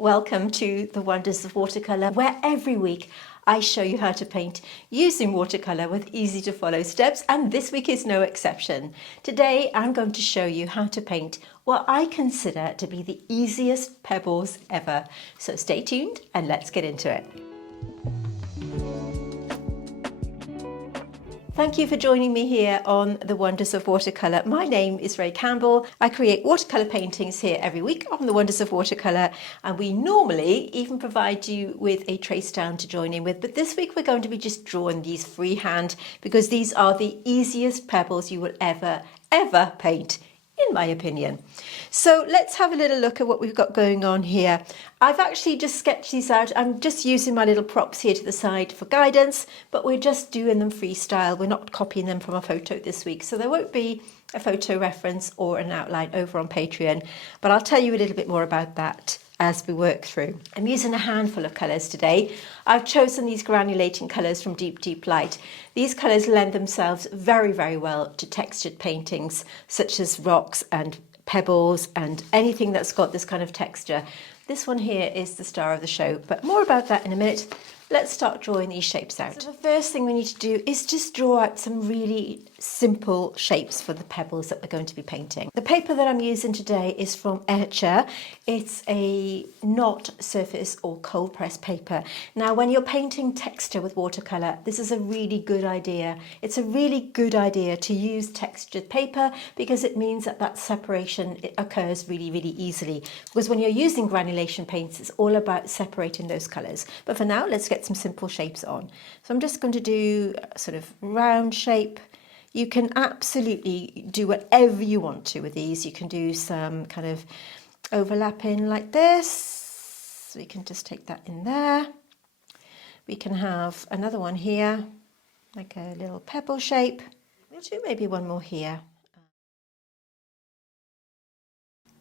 Welcome to the Wonders of Watercolour, where every week I show you how to paint using watercolour with easy to follow steps, and this week is no exception. Today I'm going to show you how to paint what I consider to be the easiest pebbles ever. So stay tuned and let's get into it. Thank you for joining me here on The Wonders of Watercolour. My name is Ray Campbell. I create watercolour paintings here every week on The Wonders of Watercolour, and we normally even provide you with a trace down to join in with, but this week we're going to be just drawing these freehand because these are the easiest pebbles you will ever paint, in my opinion. So let's have a little look at what we've got going on here. I've actually just sketched these out. I'm just using my little props here to the side for guidance, but we're just doing them freestyle. We're not copying them from a photo this week, so there won't be a photo reference or an outline over on Patreon, but I'll tell you a little bit more about that as we work through. I'm using a handful of colours today. I've chosen these granulating colours from Deep Light. These colours lend themselves very well to textured paintings such as rocks and pebbles and anything that's got this kind of texture. This one here is the star of the show, but more about that in a minute. Let's start drawing these shapes out. So the first thing we need to do is just draw out some really simple shapes for the pebbles that we're going to be painting. The paper that I'm using today is from Etcher. It's a knot surface or cold press paper. Now, when you're painting texture with watercolour, this is a really good idea. It's a really good idea to use textured paper because it means that separation occurs really easily. Because when you're using granulation paints, it's all about separating those colours. But for now, let's get some simple shapes on. So I'm just going to do a sort of round shape. You can absolutely do whatever you want to with these. You can do some kind of overlapping like this. So we can just take that in there. We can have another one here, like a little pebble shape. We'll do maybe one more here.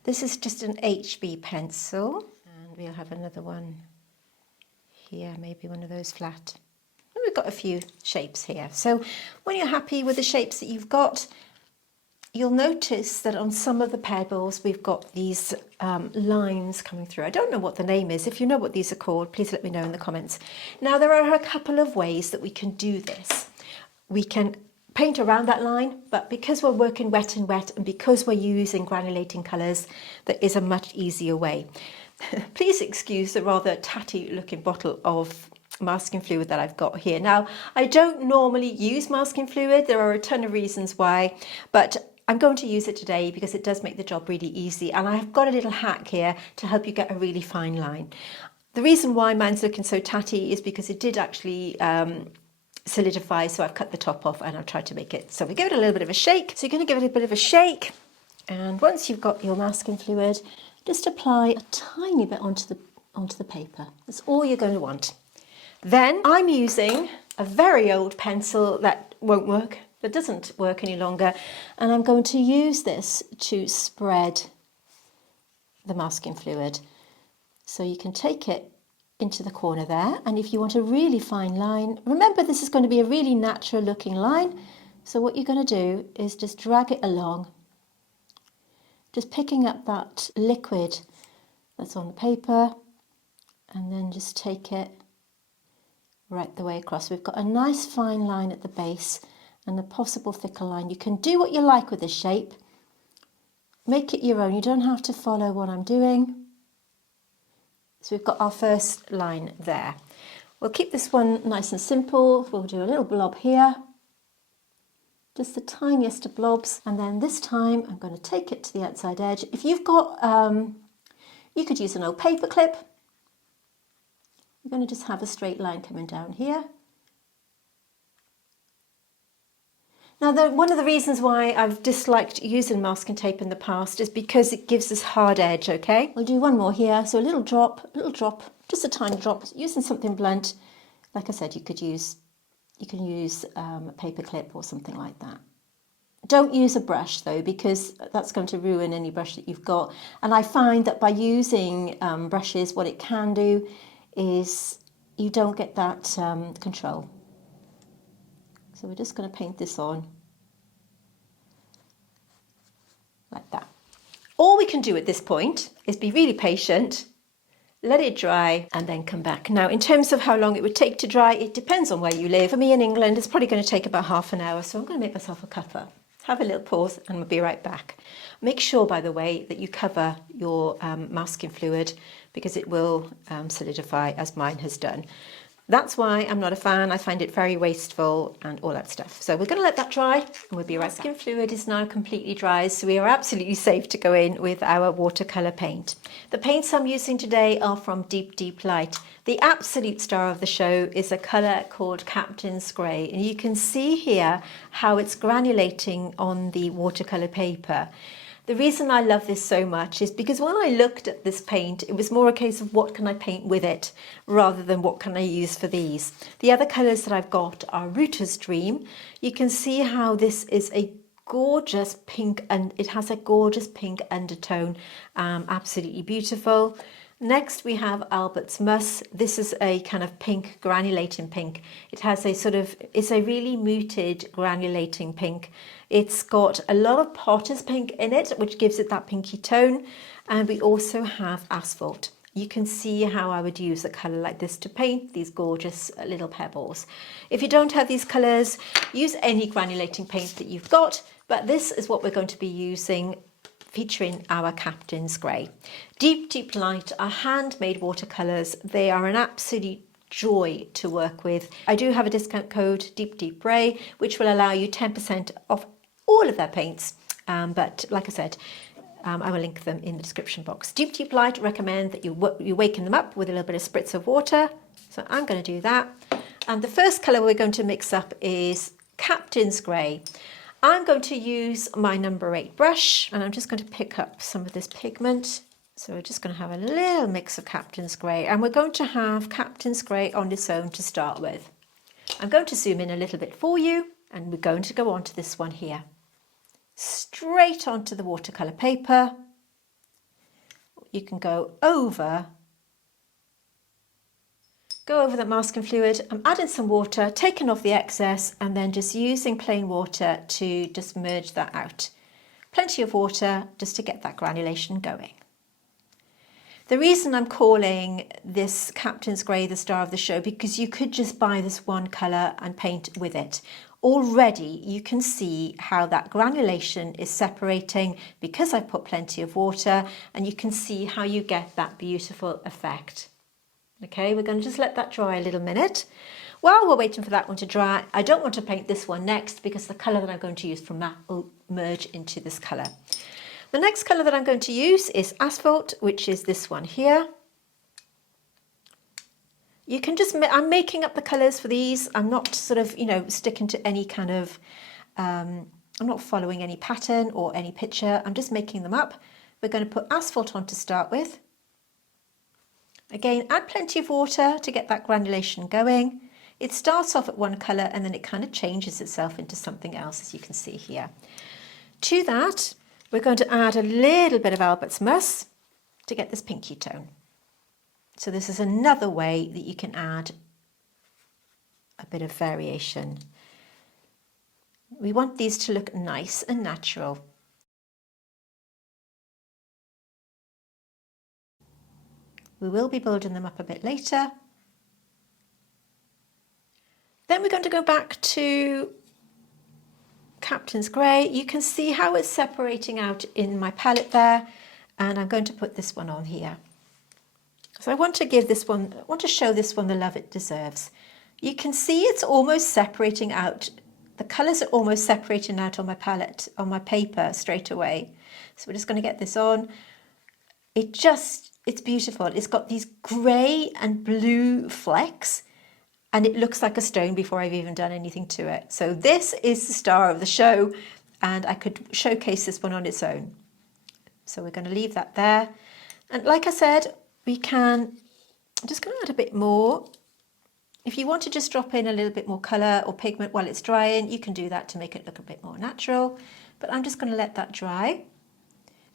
This is just an HB pencil, and we'll have another one here, maybe one of those flat. And we've got a few shapes here. So when you're happy with the shapes that you've got, you'll notice that on some of the pebbles we've got these lines coming through. I don't know what the name is. If you know what these are called, please let me know in the comments. Now, there are a couple of ways that we can do this. We can paint around that line, but because we're working wet and because we're using granulating colours, there is a much easier way. Please excuse the rather tatty looking bottle of masking fluid that I've got here. Now, I don't normally use masking fluid. There are a ton of reasons why, but I'm going to use it today because it does make the job really easy. And I've got a little hack here to help you get a really fine line. The reason why mine's looking so tatty is because it did actually solidify, so I've cut the top off and I've tried to make it. So we give it a little bit of a shake. So you're going to give it a bit of a shake. And once you've got your masking fluid, just apply a tiny bit onto the paper. That's all you're going to want. Then I'm using a very old pencil that won't work, that doesn't work any longer, and I'm going to use this to spread the masking fluid. So you can take it into the corner there, and if you want a really fine line, remember this is going to be a really natural looking line, so what you're going to do is just drag it along, just picking up that liquid that's on the paper, and then just take it right the way across. We've got a nice fine line at the base and a possible thicker line. You can do what you like with this shape. Make it your own. You don't have to follow what I'm doing. So we've got our first line there. We'll keep this one nice and simple. We'll do a little blob here. Just the tiniest of blobs. And then this time I'm going to take it to the outside edge. If you've got, you could use an old paper clip. We're going to just have a straight line coming down here. Now, one of the reasons why I've disliked using masking tape in the past is because it gives this hard edge, okay? We'll do one more here. So a little drop, just a tiny drop, using something blunt. Like I said, you can use a paper clip or something like that. Don't use a brush though, because that's going to ruin any brush that you've got. And I find that by using brushes, what it can do is you don't get that control. So we're just going to paint this on like that. All we can do at this point is be really patient let it dry and then come back. Now, in terms of how long it would take to dry, it depends on where you live. For me in England, it's probably going to take about half an hour. So I'm going to make myself a cuppa. Have a little pause and we'll be right back. Make sure, by the way, that you cover your masking fluid because it will solidify as mine has done. That's why I'm not a fan. I find it very wasteful and all that stuff. So we're going to let that dry and we'll be right back. Masking fluid is now completely dry, so we are absolutely safe to go in with our watercolour paint. The paints I'm using today are from Deep Deep Light. The absolute star of the show is a colour called Captain's Grey, and you can see here how it's granulating on the watercolour paper. The reason I love this so much is because when I looked at this paint, it was more a case of what can I paint with it rather than what can I use for these. The other colours that I've got are Ruta's Dream. You can see how this is a gorgeous pink and it has a gorgeous pink undertone, absolutely beautiful. Next we have Albert's Muss. This is a kind of pink, granulating pink. It has a sort of, it's a really muted granulating pink. It's got a lot of Potter's pink in it, which gives it that pinky tone. And we also have Asphalt. You can see how I would use a colour like this to paint these gorgeous little pebbles. If you don't have these colours, use any granulating paint that you've got, but this is what we're going to be using, featuring our Captain's Grey. Deep Deep Light are handmade watercolours. They are an absolute joy to work with. I do have a discount code, Deep Deep Ray, which will allow you 10% off all of their paints. But like I said, I will link them in the description box. Deep Deep Light recommend that you waken them up with a little bit of spritz of water. So I'm going to do that. And the first colour we're going to mix up is Captain's Grey. I'm going to use my number 8 brush and I'm just going to pick up some of this pigment. So we're just going to have a little mix of Captain's Grey, and we're going to have Captain's Grey on its own to start with. I'm going to zoom in a little bit for you, and we're going to go on to this one here. Straight onto the watercolour paper. You can go over that masking fluid. I'm adding some water, taking off the excess, and then just using plain water to just merge that out. Plenty of water just to get that granulation going. The reason I'm calling this Captain's Grey the star of the show, because you could just buy this one colour and paint with it. Already you can see how that granulation is separating because I've put plenty of water, and you can see how you get that beautiful effect. Okay, we're going to just let that dry a little minute. While we're waiting for that one to dry, I don't want to paint this one next because the colour that I'm going to use from that will merge into this colour. The next colour that I'm going to use is Asphalt, which is this one here. You can just, I'm making up the colours for these. I'm not sort of, sticking to any kind of, I'm not following any pattern or any picture. I'm just making them up. We're going to put Asphalt on to start with. Again, add plenty of water to get that granulation going. It starts off at one colour and then it kind of changes itself into something else, as you can see here. To that, we're going to add a little bit of Albert's Muss to get this pinky tone. So this is another way that you can add a bit of variation. We want these to look nice and natural. We will be building them up a bit later. Then we're going to go back to Captain's Grey. You can see how it's separating out in my palette there, and I'm going to put this one on here. So I want to give this one, I want to show this one the love it deserves. You can see it's almost separating out, the colours are almost separating out on my palette, on my paper straight away. So we're just going to get this on. It's beautiful. It's got these grey and blue flecks, and it looks like a stone before I've even done anything to it. So this is the star of the show, and I could showcase this one on its own. So we're going to leave that there. And like I said, I'm just going to add a bit more. If you want to just drop in a little bit more colour or pigment while it's drying, you can do that to make it look a bit more natural. But I'm just going to let that dry.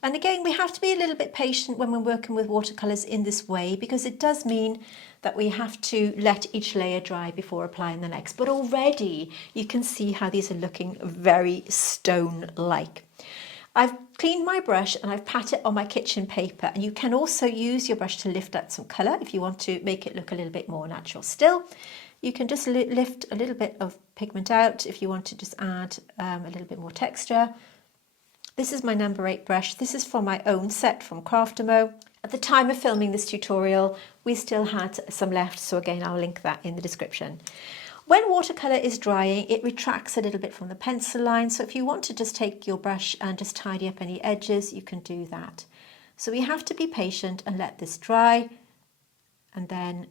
And again, we have to be a little bit patient when we're working with watercolours in this way, because it does mean that we have to let each layer dry before applying the next. But already you can see how these are looking very stone-like. I've cleaned my brush and I've pat it on my kitchen paper, and you can also use your brush to lift out some colour if you want to make it look a little bit more natural still. You can just lift a little bit of pigment out if you want to just add a little bit more texture. This is my number 8 brush. This is from my own set from Craftamo. At the time of filming this tutorial, we still had some left, so again, I'll link that in the description. When watercolour is drying, it retracts a little bit from the pencil line, so if you want to just take your brush and just tidy up any edges, you can do that. So we have to be patient and let this dry, and then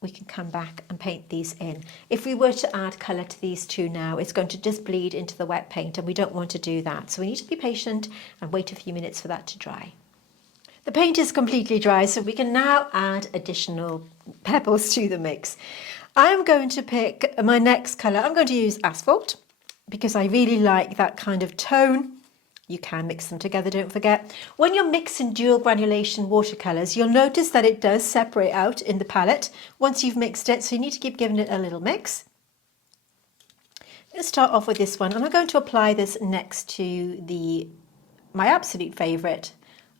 we can come back and paint these in. If we were to add colour to these two now, it's going to just bleed into the wet paint, and we don't want to do that. So we need to be patient and wait a few minutes for that to dry. The paint is completely dry, so we can now add additional pebbles to the mix. I'm going to pick my next colour. I'm going to use Asphalt because I really like that kind of tone. You can mix them together, don't forget. When you're mixing dual granulation watercolours, you'll notice that it does separate out in the palette once you've mixed it, so you need to keep giving it a little mix. Let's start off with this one, and I'm going to apply this next to my absolute favourite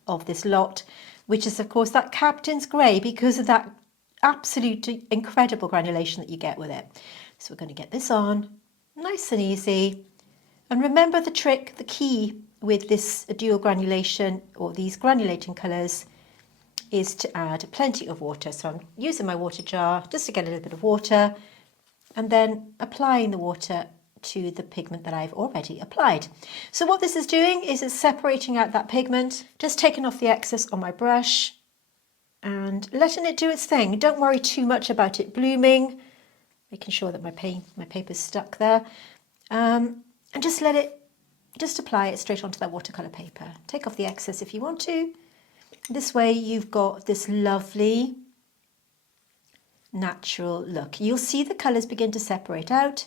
of this lot, which is of course that Captain's Grey, because of that absolute incredible granulation that you get with it. So we're going to get this on nice and easy, and remember the trick, the key with this dual granulation or these granulating colours is to add plenty of water. So I'm using my water jar just to get a little bit of water, and then applying the water to the pigment that I've already applied. So what this is doing is it's separating out that pigment, just taking off the excess on my brush and letting it do its thing. Don't worry too much about it blooming, making sure that my paper's stuck there, and just apply it straight onto that watercolour paper. Take off the excess if you want to. This way you've got this lovely natural look. You'll see the colours begin to separate out.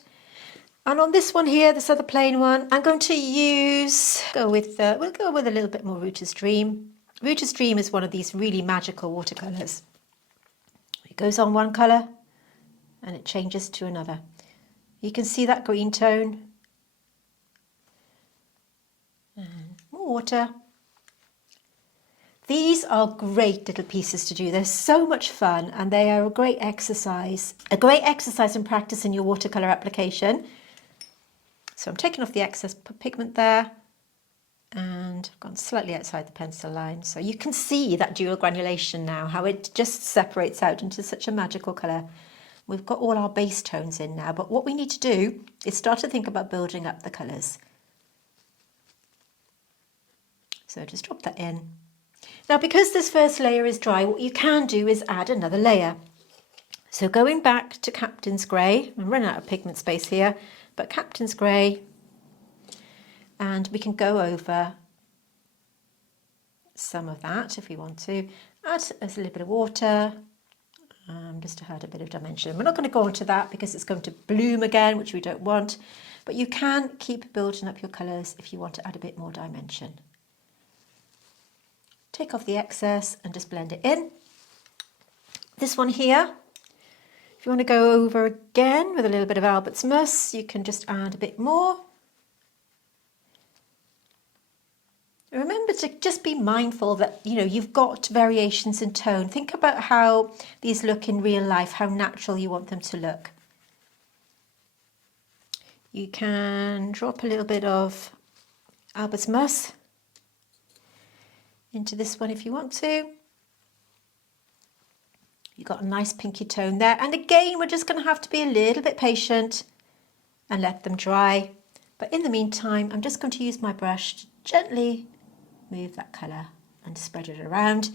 And on this one here, this other plain one, I'm going to we'll go with a little bit more Ruta's Dream. Ruta's Dream is one of these really magical watercolours. It goes on one colour and it changes to another. You can see that green tone. And more water. These are great little pieces to do. They're so much fun, and they are a great exercise in practicing your watercolour application. So I'm taking off the excess pigment there, and I've gone slightly outside the pencil line. So you can see that dual granulation now, how it just separates out into such a magical colour. We've got all our base tones in now, but what we need to do is start to think about building up the colours. So just drop that in. Now, because this first layer is dry, what you can do is add another layer. So going back to Captain's Grey, I'm running out of pigment space here, but Captain's Grey, and we can go over some of that if we want to. Add a little bit of water, just to add a bit of dimension. We're not going to go into that because it's going to bloom again, which we don't want, but you can keep building up your colours if you want to add a bit more dimension. Take off the excess and just blend it in. This one here, if you want to go over again with a little bit of Albert's Muss, you can just add a bit more. Remember to just be mindful that, you've got variations in tone. Think about how these look in real life, how natural you want them to look. You can drop a little bit of Albert's Muss into this one if you want to. You've got a nice pinky tone there, and again we're just going to have to be a little bit patient and let them dry. But in the meantime, I'm just going to use my brush to gently move that colour and spread it around,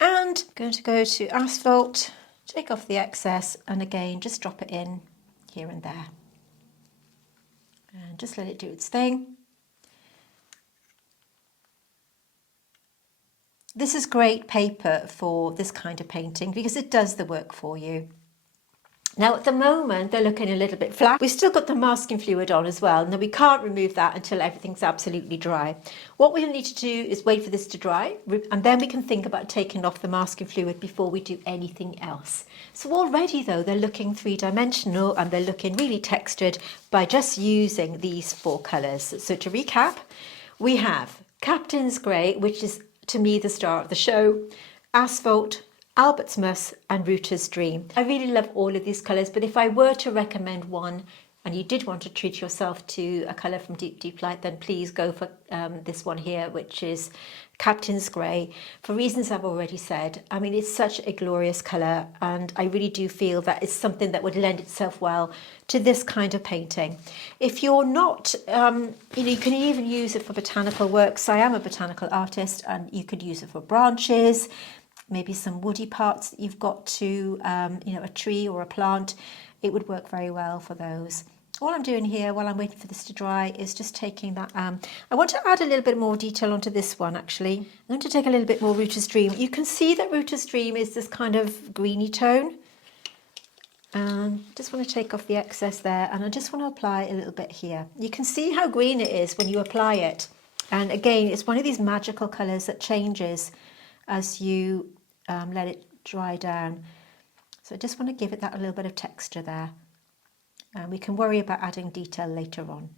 and I'm going to go to Asphalt, take off the excess, and again just drop it in here and there and just let it do its thing. This is great paper for this kind of painting because it does the work for you. Now at the moment they're looking a little bit flat. We've still got the masking fluid on as well, and then we can't remove that until everything's absolutely dry. What we'll need to do is wait for this to dry, and then we can think about taking off the masking fluid before we do anything else. So already though they're looking three-dimensional and they're looking really textured by just using these 4 colours. So to recap, we have Captain's Grey, which is to me the star of the show, Asphalt, Albert's Muss and Ruta's Dream. I really love all of these colours, but if I were to recommend one and you did want to treat yourself to a colour from Deep Deep Light, then please go for this one here, which is Captain's Grey, for reasons I've already said. I mean, it's such a glorious colour, and I really do feel that it's something that would lend itself well to this kind of painting. If you're not, you can even use it for botanical works. I am a botanical artist, and you could use it for branches, maybe some woody parts that you've got to, a tree or a plant. It would work very well for those. All I'm doing here while I'm waiting for this to dry is just taking that, I want to add a little bit more detail onto this one actually. I'm going to take a little bit more Ruta's Dream. You can see that Ruta's Dream is this kind of greeny tone. Just want to take off the excess there, and I just want to apply a little bit here. You can see how green it is when you apply it. And again, it's one of these magical colours that changes as you let it dry down. So I just want to give it that a little bit of texture there. And we can worry about adding detail later on.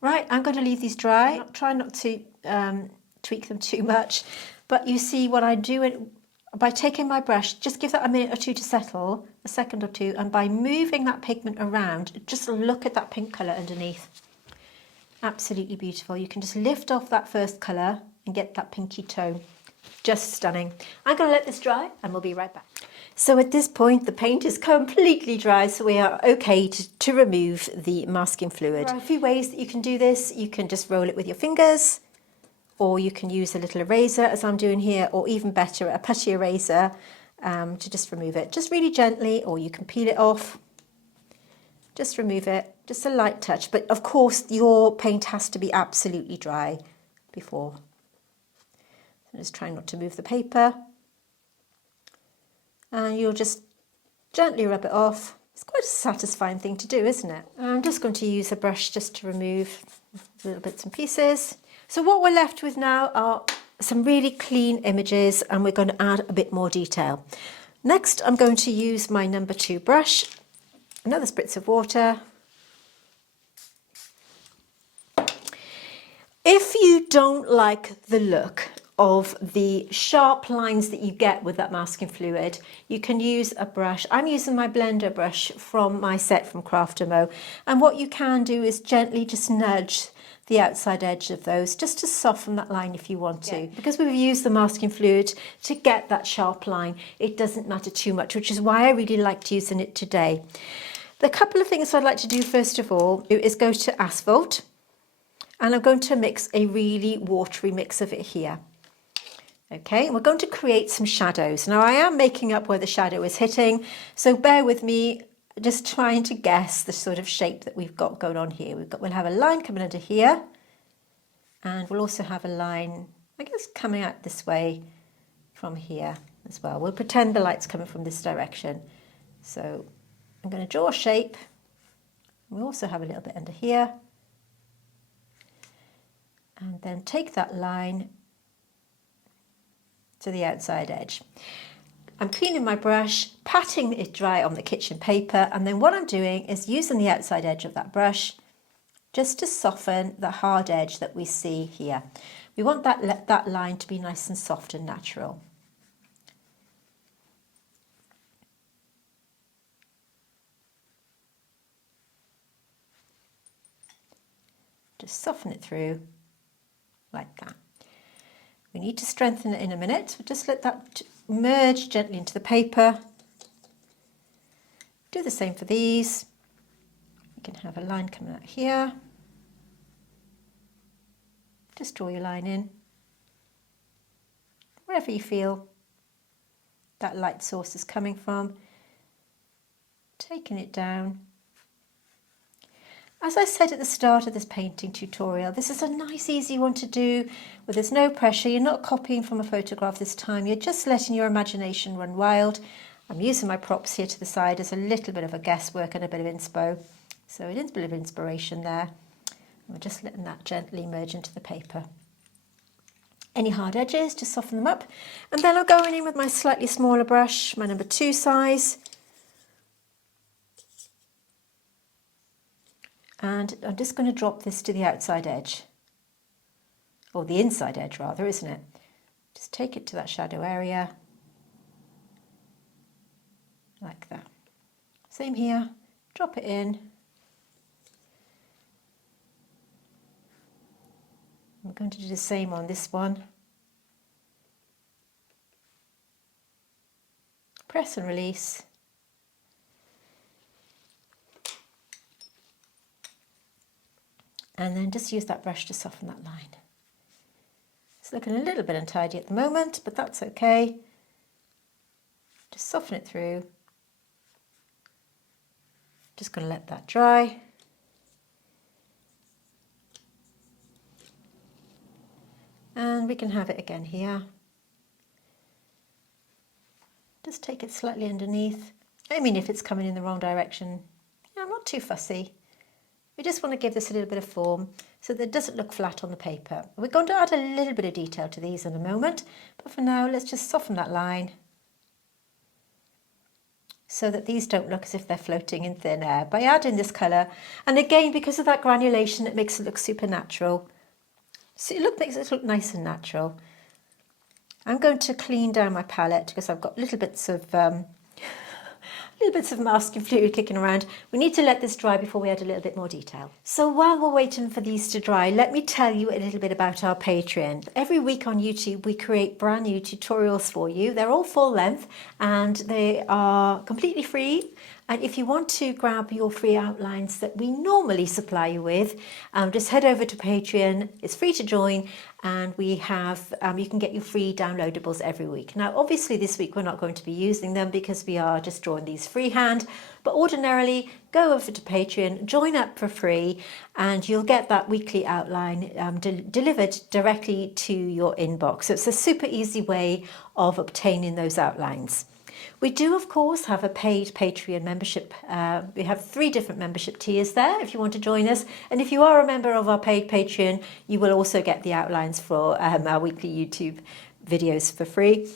Right, I'm going to leave these dry. Try not to tweak them too much. But you see what I do by taking my brush, just give that a minute or two to settle, a second or two, and by moving that pigment around, just look at that pink colour underneath. Absolutely beautiful. You can just lift off that first colour and get that pinky tone. Just stunning. I'm going to let this dry and we'll be right back. So at this point the paint is completely dry, so we are okay to remove the masking fluid. There are a few ways that you can do this. You can just roll it with your fingers, or you can use a little eraser as I'm doing here, or even better a putty eraser to just remove it. Just really gently, or you can peel it off. Just remove it, just a light touch, but of course your paint has to be absolutely dry before. So just try not to move the paper. And you'll just gently rub it off. It's quite a satisfying thing to do, isn't it? I'm just going to use a brush just to remove little bits and pieces. So what we're left with now are some really clean images, and we're going to add a bit more detail. Next, I'm going to use my number 2 brush, another spritz of water. If you don't like the look of the sharp lines that you get with that masking fluid, you can use a brush. I'm using my blender brush from my set from Craft-O-Mo, and what you can do is gently just nudge the outside edge of those just to soften that line if you want to. Because we've used the masking fluid to get that sharp line, it doesn't matter too much, which is why I really liked using it today. The couple of things I'd like to do first of all is go to Asphalt, and I'm going to mix a really watery mix of it here. Okay, and we're going to create some shadows. Now I am making up where the shadow is hitting, so bear with me, just trying to guess the sort of shape that we've got going on here. We'll have a line coming under here, and we'll also have a line, I guess, coming out this way from here as well. We'll pretend the light's coming from this direction. So I'm going to draw a shape. We also have a little bit under here, and then take that line to the outside edge. I'm cleaning my brush, patting it dry on the kitchen paper, and then what I'm doing is using the outside edge of that brush just to soften the hard edge that we see here. We want that line to be nice and soft and natural. Just soften it through like that. We need to strengthen it in a minute, so just let that merge gently into the paper. Do the same for these. You can have a line coming out here. Just draw your line in. Wherever you feel that light source is coming from. Taking it down. As I said at the start of this painting tutorial, this is a nice easy one to do where there's no pressure. You're not copying from a photograph this time, you're just letting your imagination run wild. I'm using my props here to the side as a little bit of a guesswork and a bit of inspo. So it is a bit of inspiration there. We're just letting that gently merge into the paper. Any hard edges, just soften them up. And then I'll go in with my slightly smaller brush, my number 2 size. And I'm just going to drop this to the outside edge, or the inside edge rather, isn't it? Just take it to that shadow area, like that. Same here, drop it in. I'm going to do the same on this one. Press and release. And then just use that brush to soften that line. It's looking a little bit untidy at the moment, but that's okay. Just soften it through. Just going to let that dry. And we can have it again here. Just take it slightly underneath. I mean, if it's coming in the wrong direction, I'm not too fussy. We just want to give this a little bit of form so that it doesn't look flat on the paper. We're going to add a little bit of detail to these in a moment, but for now, let's just soften that line so that these don't look as if they're floating in thin air by adding this colour. And again, because of that granulation, it makes it look supernatural. So it makes it look nice and natural. I'm going to clean down my palette because I've got little bits of masking fluid kicking around. We need to let this dry before we add a little bit more detail. So while we're waiting for these to dry, let me tell you a little bit about our Patreon. Every week on YouTube, we create brand new tutorials for you. They're all full length and they are completely free. And if you want to grab your free outlines that we normally supply you with, just head over to Patreon. It's free to join, and we have you can get your free downloadables every week. Now, obviously, this week we're not going to be using them because we are just drawing these freehand. But ordinarily, go over to Patreon, join up for free, and you'll get that weekly outline delivered directly to your inbox. So it's a super easy way of obtaining those outlines. We do, of course, have a paid Patreon membership. We have 3 different membership tiers there if you want to join us. And if you are a member of our paid Patreon, you will also get the outlines for our weekly YouTube videos for free.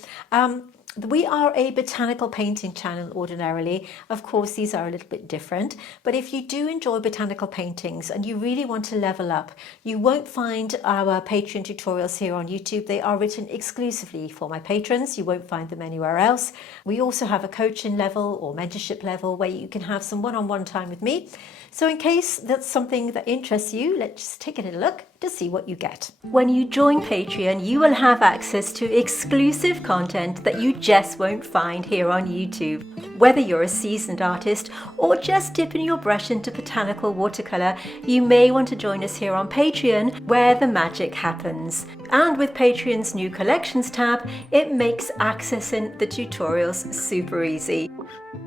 We are a botanical painting channel ordinarily. Of course, these are a little bit different, but if you do enjoy botanical paintings and you really want to level up, you won't find our Patreon tutorials here on YouTube. They are written exclusively for my patrons. You won't find them anywhere else. We also have a coaching level or mentorship level where you can have some one-on-one time with me. So in case that's something that interests you, let's just take a little look to see what you get. When you join Patreon, you will have access to exclusive content that you just won't find here on YouTube. Whether you're a seasoned artist or just dipping your brush into botanical watercolour, you may want to join us here on Patreon where the magic happens. And with Patreon's new collections tab, it makes accessing the tutorials super easy.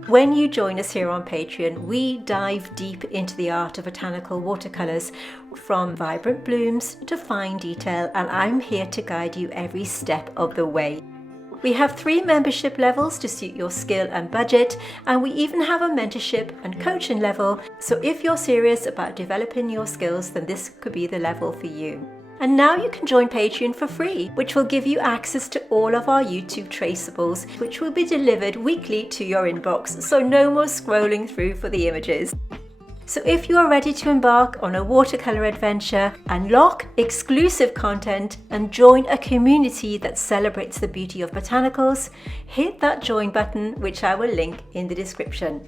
When you join us here on Patreon, we dive deep into the art of botanical watercolours, from vibrant blooms to fine detail, and I'm here to guide you every step of the way. We have 3 membership levels to suit your skill and budget, and we even have a mentorship and coaching level, so if you're serious about developing your skills, then this could be the level for you. And now you can join Patreon for free, which will give you access to all of our YouTube traceables, which will be delivered weekly to your inbox, so no more scrolling through for the images. So if you are ready to embark on a watercolour adventure, unlock exclusive content and join a community that celebrates the beauty of botanicals, hit that join button, which I will link in the description.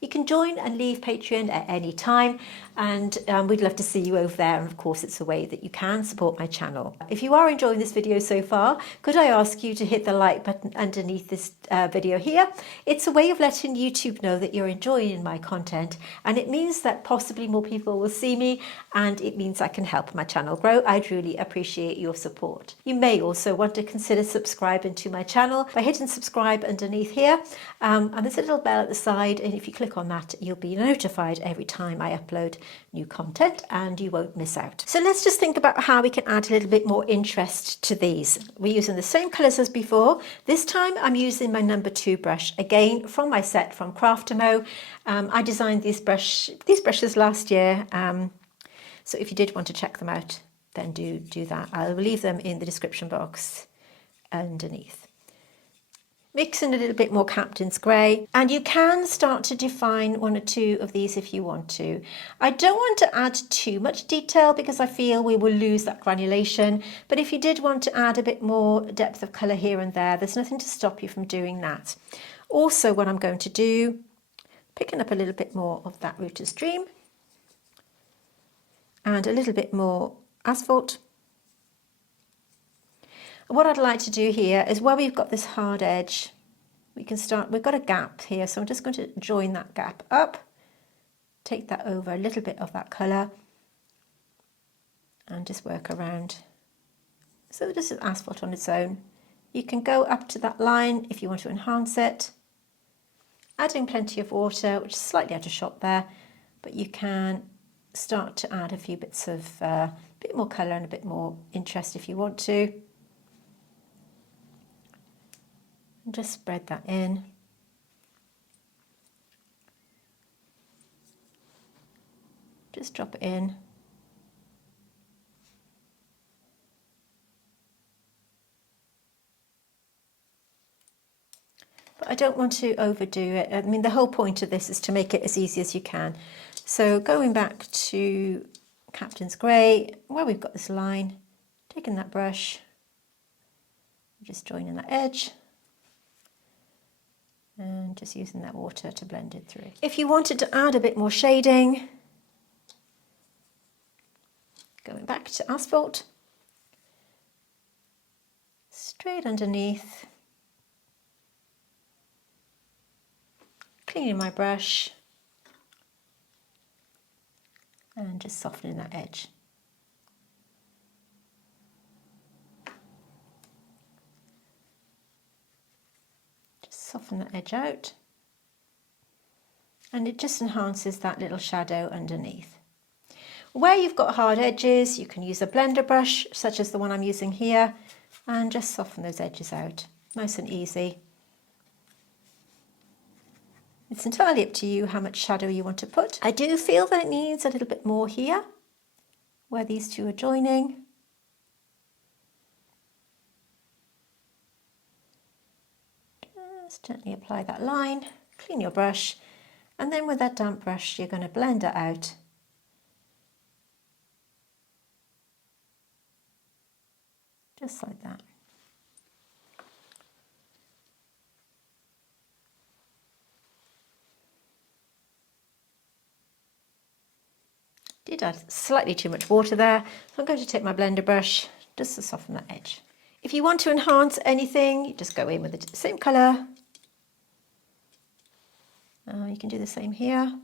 You can join and leave Patreon at any time, and we'd love to see you over there. And of course, it's a way that you can support my channel. If you are enjoying this video so far, could I ask you to hit the like button underneath this video here? It's a way of letting YouTube know that you're enjoying my content, and it means that possibly more people will see me, and it means I can help my channel grow. I'd really appreciate your support. You may also want to consider subscribing to my channel by hitting subscribe underneath here, and there's a little bell at the side, and if you click on that, you'll be notified every time I upload new content and you won't miss out. So let's just think about how we can add a little bit more interest to these. We're using the same colours as before. This time I'm using my number 2 brush, again from my set from Craftamo. I designed these brushes last year, so if you did want to check them out, then do that. I'll leave them in the description box underneath. Mix in a little bit more Captain's Grey, and you can start to define one or two of these if you want to. I don't want to add too much detail because I feel we will lose that granulation, but if you did want to add a bit more depth of colour here and there, there's nothing to stop you from doing that. Also, what I'm going to do, picking up a little bit more of that Ruta's Dream and a little bit more Asphalt. What I'd like to do here is where we've got this hard edge, we can start, we've got a gap here, so I'm just going to join that gap up, take that over a little bit of that colour and just work around. So this is Asphalt on its own. You can go up to that line if you want to enhance it, adding plenty of water, which is slightly out of shot there, but you can start to add a few bits of a bit more colour and a bit more interest if you want to. And just spread that in. Just drop it in. But I don't want to overdo it. I mean, the whole point of this is to make it as easy as you can. So going back to Captain's Grey, where we've got this line, taking that brush, just joining that edge, and just using that water to blend it through. If you wanted to add a bit more shading, going back to Asphalt, straight underneath, cleaning my brush and just softening that edge. Soften that edge out, and it just enhances that little shadow underneath. Where you've got hard edges, you can use a blender brush such as the one I'm using here and just soften those edges out, nice and easy. It's entirely up to you how much shadow you want to put. I do feel that it needs a little bit more here where these two are joining. Just gently apply that line, clean your brush, and then with that damp brush you're going to blend it out. Just like that. Did add slightly too much water there, so I'm going to take my blender brush just to soften that edge. If you want to enhance anything, you just go in with the same colour. You can do the same here.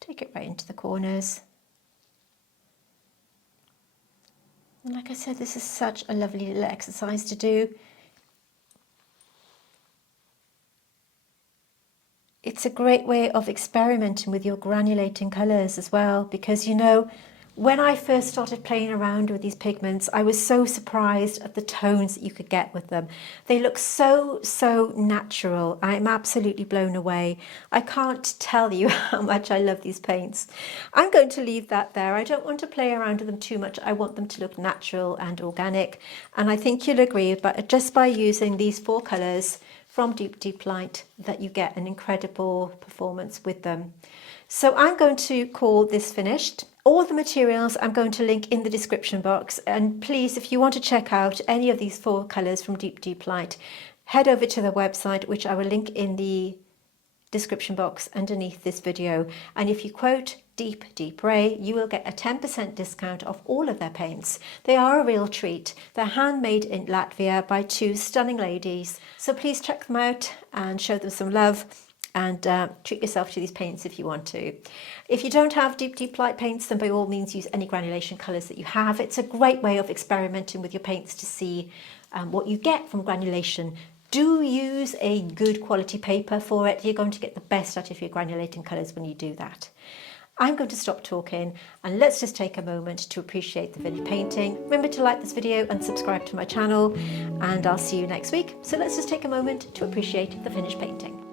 Take it right into the corners. And like I said, this is such a lovely little exercise to do. It's a great way of experimenting with your granulating colours as well, because you know, when I first started playing around with these pigments, I was so surprised at the tones that you could get with them. They look so natural. I'm absolutely blown away. I can't tell you how much I love these paints. I'm going to leave that there. I don't want to play around with them too much. I want them to look natural and organic. And I think you'll agree, but just by using these 4 colours from Deep Light, that you get an incredible performance with them. So I'm going to call this finished. All the materials I'm going to link in the description box, and please, if you want to check out any of these 4 colours from Deep Light, head over to the website, which I will link in the description box underneath this video. And if you quote Deep Ray, you will get a 10% discount off all of their paints. They are a real treat. They're handmade in Latvia by 2 stunning ladies. So please check them out and show them some love. And treat yourself to these paints if you want to. If you don't have Deep Light paints, then by all means use any granulation colours that you have. It's a great way of experimenting with your paints to see what you get from granulation. Do use a good quality paper for it. You're going to get the best out of your granulating colours when you do that. I'm going to stop talking and let's just take a moment to appreciate the finished painting. Remember to like this video and subscribe to my channel, and I'll see you next week. So let's just take a moment to appreciate the finished painting.